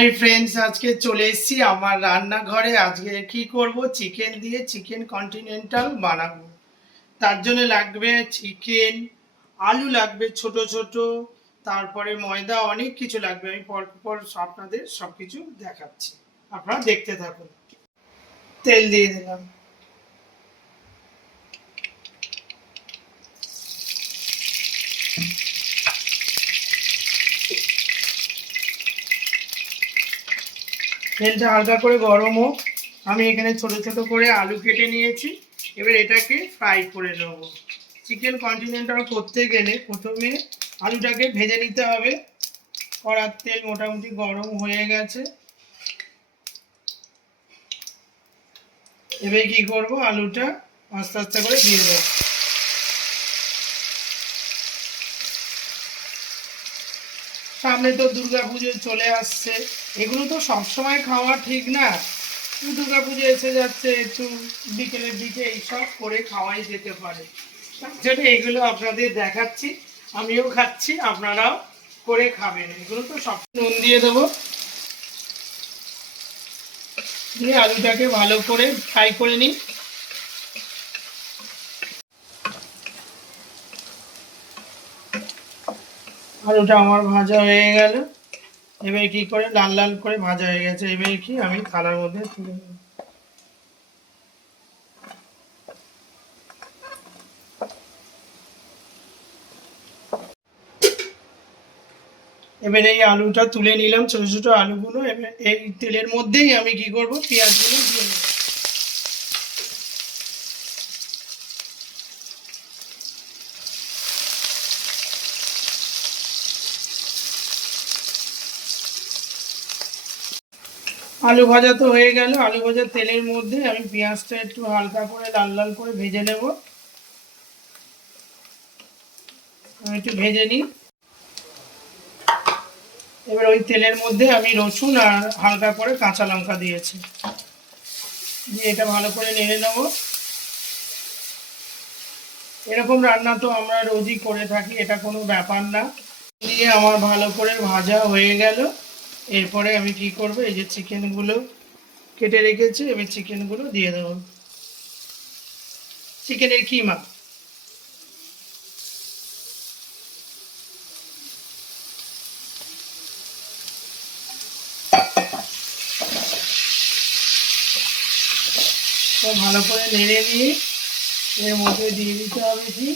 Hi friends, আজকে চলে এসেছি আমার রান্নাঘরে। আজকে কি করব, চিকেন দিয়ে চিকেন কন্টিনেন্টাল বানাবো। তার জন্য লাগবে চিকেন, আলু লাগবে ছোট ছোট, তারপরে ময়দা, অনেক কিছু লাগবে। আমি পর পর আপনাদের সব কিছু দেখাচ্ছি, আপনারা দেখতে থাকুন। তেল দিয়ে দিলাম। তেলটা হালকা করে গরম হোক। আমি এখানে ছোট ছোট করে আলু কেটে নিয়েছি। এবার এটাকে ফ্রাই করে নেব। চিকেন কন্টিনেন্টাল করতে গেলে প্রথমে আলুটাকে ভেজে নিতে হবে। কড়ার তেল মোটামুটি গরম হয়ে গেছে। এবার কি করব, আলুটা আস্তে আস্তে করে দিয়ে দেব। সামনে তো দুর্গাপুজো চলে আসছে। এগুলো তো সবসময় খাওয়া ঠিক না, দুর্গাপুজো এসে যাচ্ছে, একটু বিকেলের দিকে এইসব করে খাওয়াই যেতে পারে। তার জন্য এগুলো আপনাদের দেখাচ্ছি। আমিও খাচ্ছি, আপনারাও করে খাবেন। এগুলো তো সব। নুন দিয়ে দেবো, দিয়ে আলুটাকে ভালো করে ফ্রাই করে নিই। আলুটা আমার ভাজা হয়ে গেল। এবার কি করে লাল লাল করে ভাজা হয়ে গেছে, এবার কি আমি থালার মধ্যে তুলে নেব। এবার এই আলুটা তুলে নিলাম, ছোট ছোট আলুগুলো। এবার এই তেলের মধ্যেই আমি কি করব, পেঁয়াজগুলো দিয়ে নেব। আলু ভাজা তো হয়ে গেল। আলু ভাজার তেলের মধ্যে আমি পেঁয়াজটা একটু হালকা করে লাল লাল করে ভেজে নেব। আমি একটু ভেজে নিই। এবার ওই তেলের মধ্যে আমি রসুন আর হালকা করে কাঁচা লঙ্কা দিয়েছি, দিয়ে এটা ভালো করে নেড়ে নেব। এরকম রান্না তো আমরা রোজই করে থাকি, এটা কোনো ব্যাপার না। দিয়ে আমার ভালো করে ভাজা হয়ে গেল। এরপরে আমি কি করব, এই যে চিকেনগুলো কেটে রেখেছি, এবার চিকেনগুলো দিয়ে দেবো। চিকেনের কিমা। তো ভালো করে নেড়ে নিয়ে এর মধ্যে দিয়ে দিতে হবে কি,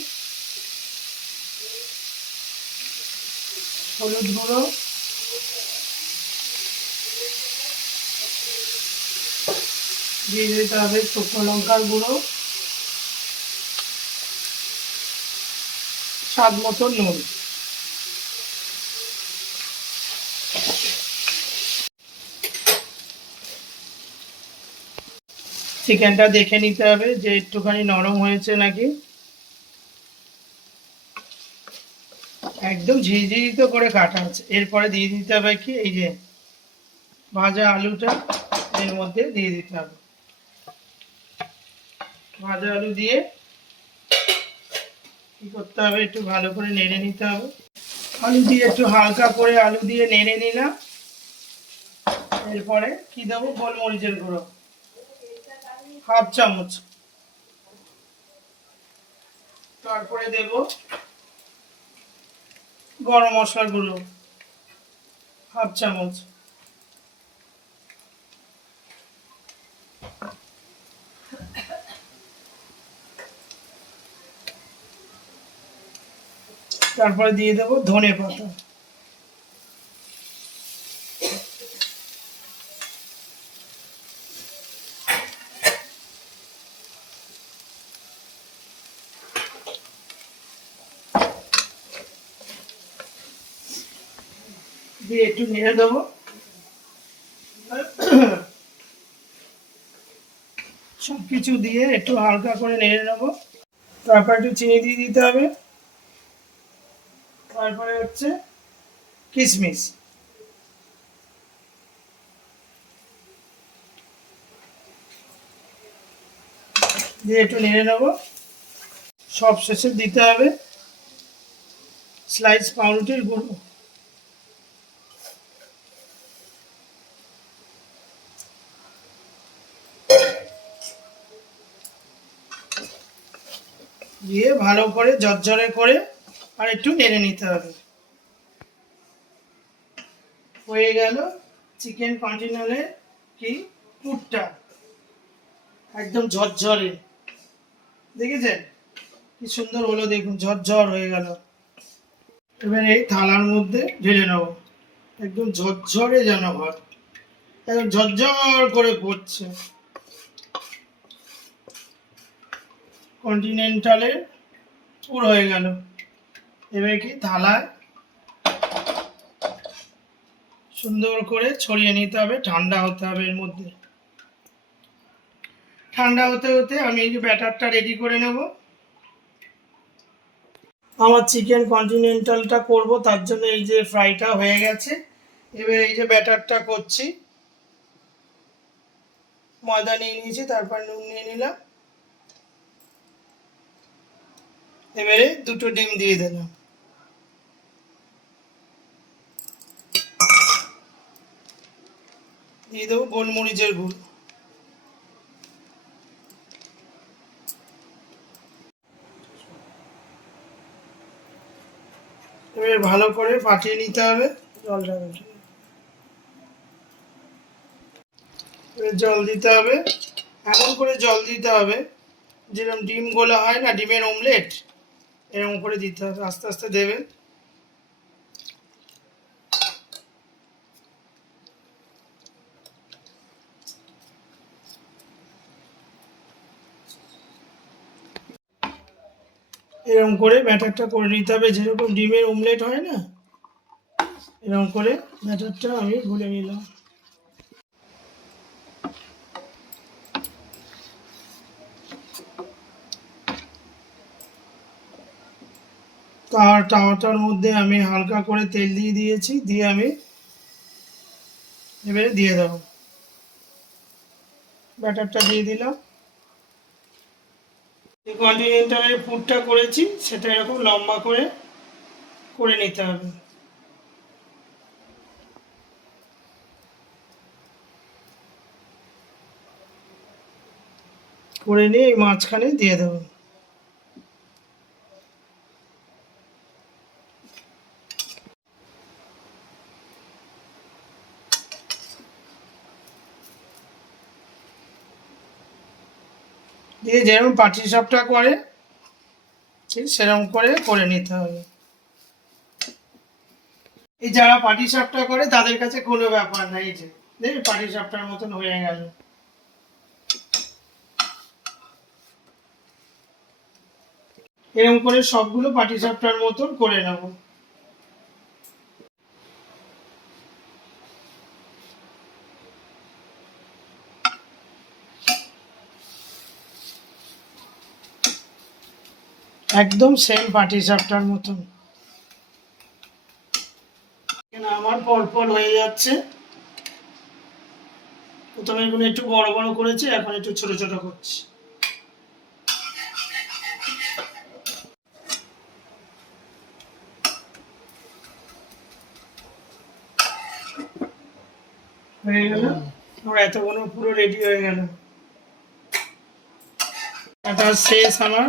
হলুদ গুঁড়ো, দিয়ে দিতে হবে শুকনো লঙ্কার গুঁড়ো, স্বাদ মতো নুন। চিকেনটা দেখে নিতে হবে যে একটুখানি নরম হয়েছে নাকি। একদম ঝিরিঝিরি তো করে কাটা আছে। এরপরে দিয়ে দিতে হবে কি, এই যে ভাজা আলুটা এর মধ্যে দিয়ে দিতে হবে। ভাজা আলু দিয়ে কি করতে হবে, একটু ভালো করে নেড়ে নিতে হবে। আলু দিয়ে একটু হালকা করে আলু দিয়ে নেড়ে নিলাম। এরপরে কি দেবো, গোলমরিচের গুঁড়ো হাফ চামচ। তারপরে দেব গরম মশলার গুঁড়ো হাফ চামচ। তারপরে দিয়ে দেবো ধনে পাতা। দিয়ে একটু নেড়ে দেবো। সব কিছু দিয়ে একটু হালকা করে নেড়ে নেবো। তারপর একটু চিনি দিয়ে দিতে হবে। তারপরে হচ্ছে কিশমিশ, দিয়ে একটু নেড়ে নেবো। সব শেষে দিতে হবে স্লাইস পাউরুটির গুঁড়ো। দিয়ে ভালো করে ঝরঝরে করে আর একটু নেড়ে নিতে হবে। হয়ে গেল চিকেন কন্টিনেন্টালের কি পুরটা, একদম ঝরঝরে। দেখেছেন কি সুন্দর হলো, দেখুন ঝরঝর হয়ে গেল। এবার এই থালার মধ্যে ঢেলে নেব, একদম ঝরঝরে যেন হয়, একদম ঝরঝর করে পড়ছে কন্টিনেন্টালের পুর হয়ে গেল। এবার কি থালায় সুন্দর করে ছড়িয়ে নিতে হবে, ঠান্ডা হতে হবে এর মধ্যে। ঠান্ডা হতে হতে আমি এই যে ব্যাটারটা রেডি করে নেব। আমার চিকেন কন্টিনেন্টালটা করব, তার জন্য এই যে ফ্রাইটা হয়ে গেছে। এবার এই যে ব্যাটারটা করছি, ময়দা নিয়ে নিয়েছি, তারপর নুন নিয়ে নিলাম, এবারে দুটো ডিম দিয়ে দিলাম, দিয়ে দেবো গোলমরিচের গুঁড়ো, এবার ভালো করে ফাটিয়ে নিতে হবে। জলটা এবার জল দিতে হবে, এমন করে জল দিতে হবে যেরকম ডিম গোলা হয় না, ডিমের অমলেট, এরকম করে দিতে হবে, আস্তে আস্তে দেবে। এরকম করে ব্যাটারটা করে নিতে হবে, যেরকম ডিমের অমলেট হয় না, এরকম করে ব্যাটারটা আমি গুলে নিলাম। তাওয়াটার মধ্যে আমি হালকা করে তেল দিয়ে দিয়েছি, দিয়ে আমি এবারে দিয়ে দেবো, ব্যাটারটা দিয়ে দিলাম। যে কন্টিনেন্টালের পুরটা করেছি সেটা এরকম লম্বা করে করে নিতে হবে, করে নিয়ে এই মাঝখানে দিয়ে দেবো। দিয়ে যেরকম পাটিসাপটা করে ঠিক সেরকম করে করে নিতে হবে। এই যারা পাটিসাপটা করে তাদের কাছে কোনো ব্যাপার নাই, এই যে দেখি পাটিসাপটার মতন হয়ে গেল। এরকম করে সবগুলো পাটিসাপটার মতন করে নেব। একদম সেম পাটিসাপটার মতন। আমার পরপর হয়ে যাচ্ছে, প্রথমে এগুলো একটু বড় বড় করেছি, এখন একটু ছোট ছোট করছি। হয়ে গেল আমার এতগুলো পুরো রেডি হয়ে গেল। এটা শেষ আমার।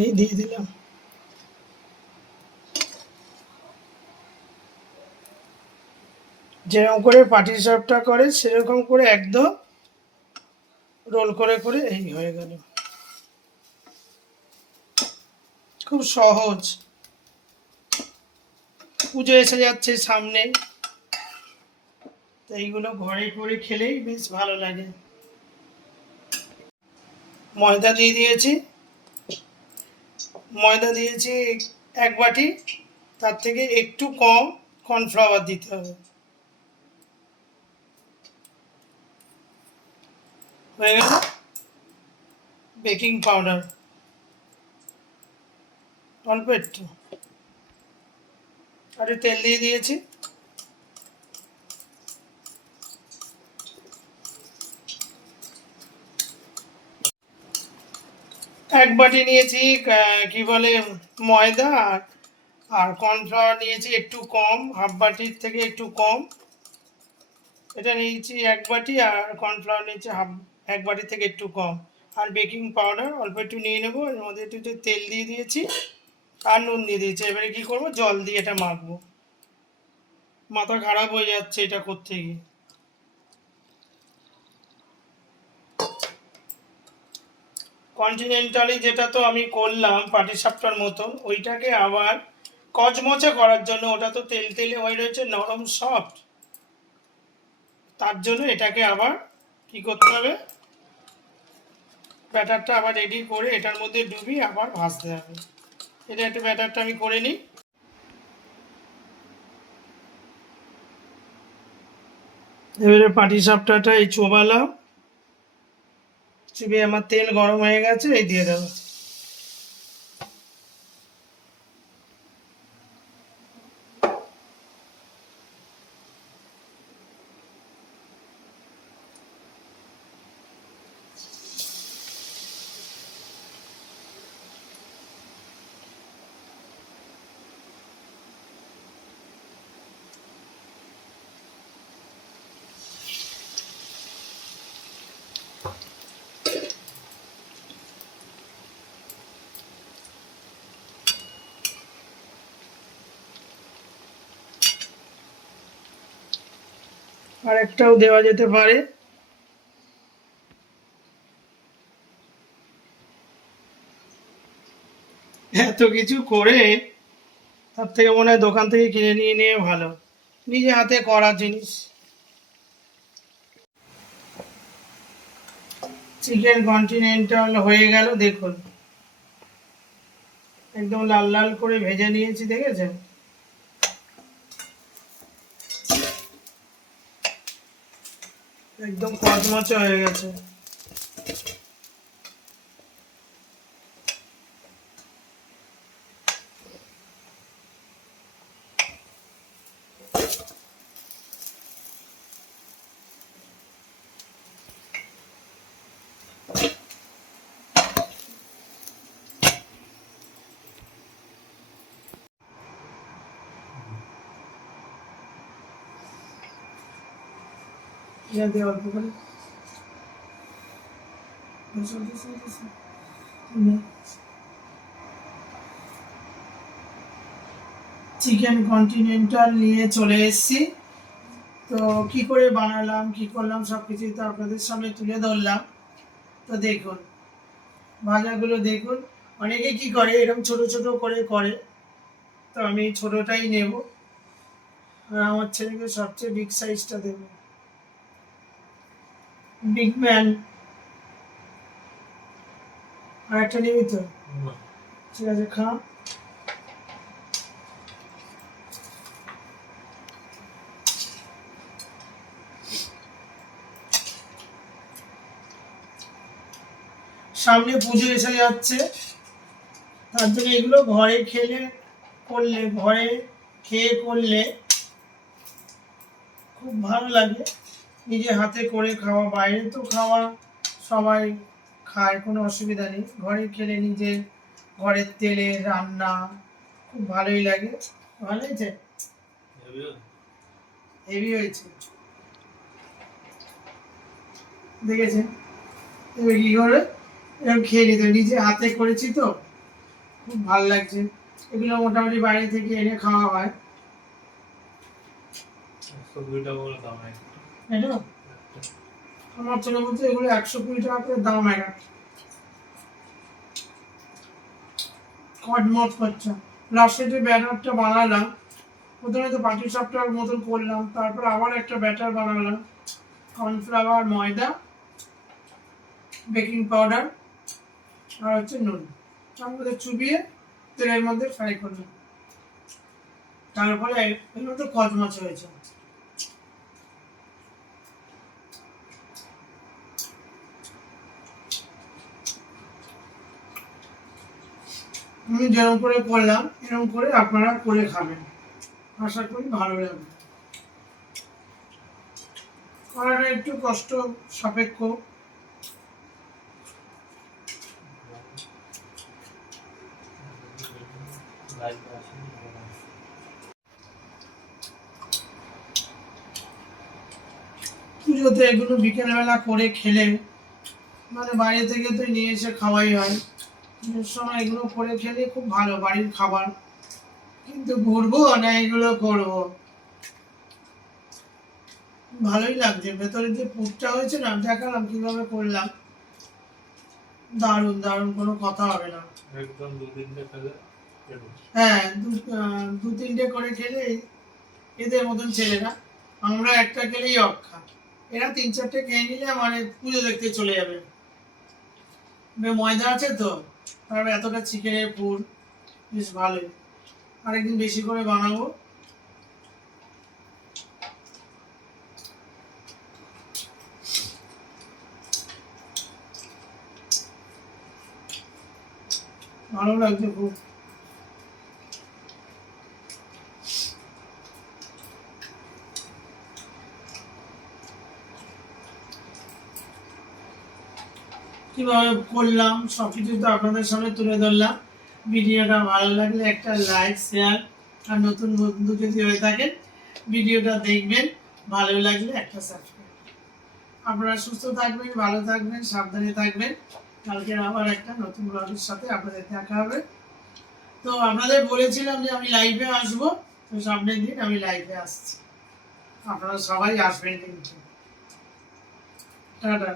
এই দিয়ে দিলাম। যেরকম করে পাটিসাপটা করে সেরকম করে একদম রোল করে করে এই হয়ে গেল। খুব সহজ। পুজো এসে যাচ্ছে সামনে, তো এইগুলো ঘরে করে খেলেই বেশ ভালো লাগে। ময়দা দিয়ে দিয়েছি, ময়দা দিয়েছি 1 বাটি, তার থেকে একটু কম কর্নফ্লাওয়ার দিতে হবে। হয়ে গেল। বেকিং পাউডার অল্প একটু, আর তেল দিয়ে দিয়েছি। এক বাটি নিয়েছি কি বলে ময়দা, আর কর্নফ্লাওয়ার নিয়েছি একটু কম, হাফ বাটির থেকে একটু কম। এটা নিয়েছি এক বাটি, আর কর্নফ্লাওয়ার নিয়েছি এক বাটি থেকে একটু কম। আর বেকিং পাউডার অল্প একটু নিয়ে নেবো। এর মধ্যে একটু তেল দিয়ে দিয়েছি আর নুন দিয়ে দিয়েছি। এবারে কি করব, জল দিয়ে এটা মাখবো। মাথা খারাপ হয়ে যাচ্ছে এটা করতে গিয়ে। কন্টিনেন্টালি যেটা তো আমি করলাম পাটিসাপটার মতন, ওইটাকে আবার কচমচে করার জন্য, ওটা তো তেল তেলে হয়ে রয়েছে, নরম সফট, তার জন্য এটাকে আবার কি করতে হবে, ব্যাটারটা আবার রেডি করে এটার মধ্যে ডুবিয়ে আবার ভাজতে হবে। এটা একটু ব্যাটারটা আমি করে নিই। এবারে পাটিসাপটাটা এই চোবালাম, চিবিয়ে আমার তেল গরম হয়ে গেছে, এই দিয়ে দেবো। আর একটাও দেওয়া যেতে পারে। এত কিছু করে তার থেকে মনে হয় দোকান থেকে কিনে নিয়ে নিয়ে ভালো, নিজে হাতে করা জিনিস। চিকেন কন্টিনেন্টাল হয়ে গেল, দেখুন একদম লাল লাল করে ভেজে নিয়েছি, দেখেছেন? একদম কচমচে হয়ে গেছে। অল্প করে চিকেন কন্টিনেন্টাল নিয়ে চলে এসেছি। তো কি করে বানালাম, কি করলাম, সব কিছুই তো আপনাদের সামনে তুলে ধরলাম। তো দেখুন ভাজাগুলো দেখুন, অনেকে কি করে এরকম ছোট ছোট করে করে, তো আমি ছোটটাই নেব। আর আমার ছেলেকে সবচেয়ে বিগ সাইজটা দেবো, বিগ ম্যান। আর একটা নিবি তো? ঠিক আছে, খা। সামনে পুজো এসে যাচ্ছে, তার জন্য এগুলো ঘরে করলে, ঘরে খেয়ে করলে খুব ভালো লাগে। নিজে হাতে করে খাওয়া, বাইরে তো খাওয়া সবাই খায়, কোনো অসুবিধা নেই। ঘরে খেলে নিজে ঘরের তেলে রান্না খুব ভালোই লাগে। ভালো হয়েছে, হেভি হয়েছে, দেখেছেন? এবার কি করে এরকম খেয়ে নিতে, নিজে হাতে করেছি তো খুব ভালো লাগছে। এগুলো মোটামুটি বাইরে থেকে এনে খাওয়া হয়। এটা আমার ছেলে বলছে এগুলো 120 টাকা করে দাম। একটা কটমট করছে। লাস্টে যে ব্যাটারটা বানালাম, প্রথমে তো পাটিসাপটার মতন করলাম, তারপর আবার একটা ব্যাটার বানালাম, কর্নফ্লাওয়ার, ময়দা, বেকিং পাউডার আর হচ্ছে নুন, তার মধ্যে চুবিয়ে তেলের মধ্যে ফ্রাই করলাম। তারপরে এগুলো তো কচমচে হয়েছে। আমি যেরকম করে করলাম এরকম করে আপনারা করে খাবেন। আশা করি ভালো লাগবে। করাটা একটু কষ্ট সাপেক্ষ, পুজোতে এগুলো বিকেলবেলা করে খেলে, মানে বাইরে থেকে তো নিয়ে এসে খাওয়াই হয়, পুজোর সময় এগুলো করে খেলে খুব ভালো বাড়ির খাবার। কিন্তু ঘুরবো না এগুলো করবো, ভালোই লাগছে। ভেতরে যে পুরটা হয়েছে না, দেখালাম কিভাবে করলাম, দারুণ দারুণ, কোনো কথা হবে না। একদম 2-3টে খেলে হ্যাঁ, দু তিনটে করে খেলে এদের মতন ছেলেরা, আমরা একটা খেলেই অক্ষা, এরা 3-4টে খেয়ে নিলে মানে পুজো দেখতে চলে যাবে। ময়দা আছে তো, তারপর এতটা চিকেনের পুর, বেশ ভালোই। আরেকদিন বেশি করে বানাবো। ভালো লাগছে খুব। কিভাবে করলাম সবকিছু তো আপনাদের সামনে তুলে ধরলাম। ভিডিওটা ভালো লাগলে একটা লাইক, শেয়ার, আর নতুন বন্ধু যদি হয়ে থাকেন ভিডিওটা দেখবেন, ভালো লাগলে একটা সাবস্ক্রাইব। আপনারা সুস্থ থাকবেন, ভালো থাকবেন, সাবধানে থাকবেন। কালকে আবার একটা নতুন ব্লগের সাথে আপনাদের দেখা হবে। তো আপনাদের বলেছিলাম যে আমি লাইভে আসবো, তো সামনের দিন আমি লাইভে আসছি, আপনারা সবাই আসবেন কিন্তু। টাটা।